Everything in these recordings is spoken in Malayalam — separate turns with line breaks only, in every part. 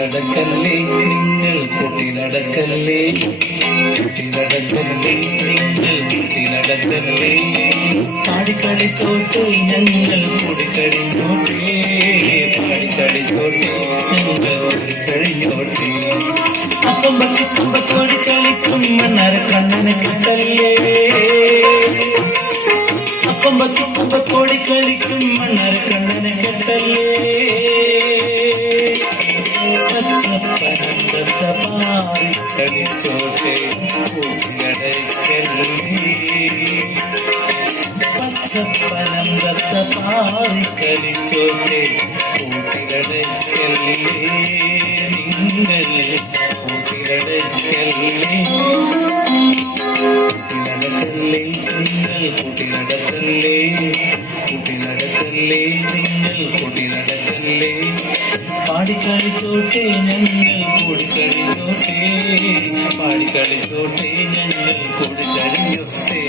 കൂട്ടിലടക്കല്ലേ നിങ്ങൾ കുട്ടിലടക്കല്ലേ കുട്ടിലടക്കല്ലേ നിങ്ങൾ കുട്ടിലടക്കല്ലേ പാടിക്കളിച്ചോട്ടെ ഞങ്ങൾ കൂടിക്കഴിഞ്ഞോട്ടെ. പാടിക്കളിച്ചോട്ടെ ഞങ്ങൾ കൂടിക്കഴിഞ്ഞോട്ടെ. അക്കമ്പത്തി തുമ്പത്തോടി കളിക്കും മണ്ണര കണ്ണനെ അപ്പം അക്കമ്പത്തി തുമ്പത്തോടി കളിക്കും മണ്ണര കണ്ണനെ കെട്ടല്ലേ പച്ചപ്പനന്തത്ത പാറി കളിച്ചോട്ടെ പച്ചപ്പനന്തത്ത പാറി കളിച്ചോട്ടെ കൂട്ടിയടയ്ക്കല്ലേ നിങ്ങൾ കൂട്ടിനടക്കല്ലേ നിങ്ങൾ കൂട്ടിനടക്കല്ലേ കൂട്ടിനടക്കല്ലേ നിങ്ങൾ കൂട്ടിനടക്കല്ലേ പാടിക്കളിച്ചോട്ടെ ഞങ്ങൾ കൂടിക്കളിച്ചോട്ടെ പാടിക്കളിച്ചോട്ടെ ഞങ്ങൾ കൂടിക്കളിച്ചോട്ടെ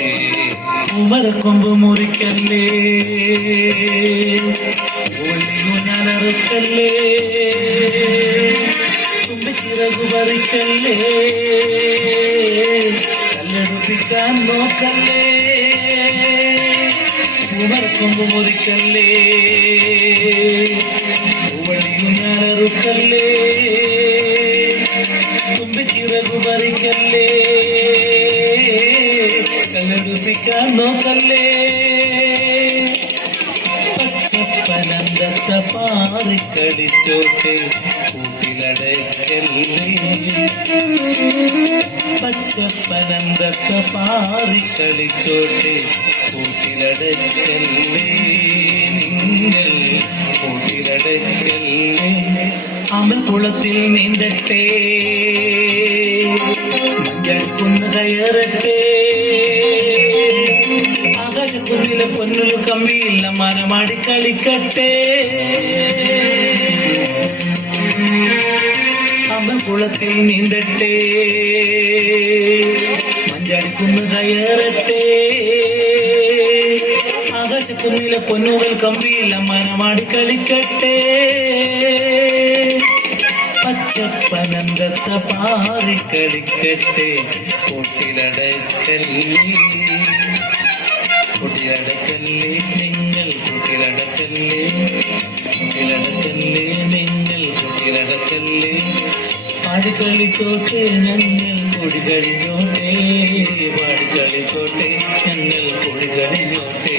ഉമരക്കൊമ്പ് മുറിക്കല്ലേ? ഞാനറുക്കല്ലേ തുമ്പിച്ചിറകു പറിക്കല്ലേ? കല്ലെടുപ്പിക്കാൻ നോക്കല്ലേ? ഉമർക്കൊമ്പ് മുറിക്കല്ലേ? കല്ലെടുപ്പിക്കാൻ നോക്കല്ലേ പച്ചപ്പനന്തത്ത പാറിക്കളിച്ചോട്ടെ കൂട്ടിലടക്കല്ലേ പച്ചപ്പനന്തത്ത പാറിക്കളിച്ചോട്ടെ കൂട്ടിലടക്കല്ലേ നിങ്ങൾ കൂട്ടിലടക്കല്ലേ അമൽക്കുളത്തിൽ നീന്തട്ടെ മഞ്ഞൾക്കുന്ന് കയറട്ടെ కలిసి పువ్వుల పొన్నులు కమ్మి ఇళ్ళ మరమాడి కళికట్టే അമ്മ കുളത്തിൽ നീന്തട്ടെ മഞ്ചടിക്കുന്ന് കയറട്ടെ ആകാശക്കുന്നിലെ പൊന്നുകൾ കമ്പിയില്ല മനമാടി കളിക്കട്ടെ പച്ചപ്പനന്തത്തെ പാറി കളിക്കട്ടെ കൂട്ടിലടക്കല്ലേ കുട്ടിയടക്കല്ലേ നിങ്ങൾ കുട്ടിലടക്കല്ലേ കുട്ടിലടക്കല്ലേ നിങ്ങൾ കുട്ടിലടക്കല്ലേ പാടിക്കളിച്ചോട്ടെ ഞങ്ങൾ കൂടി കഴിഞ്ഞോട്ടെ. പാടിക്കളിച്ചോട്ടെ ഞങ്ങൾ കൂടി കഴിഞ്ഞോട്ടെ.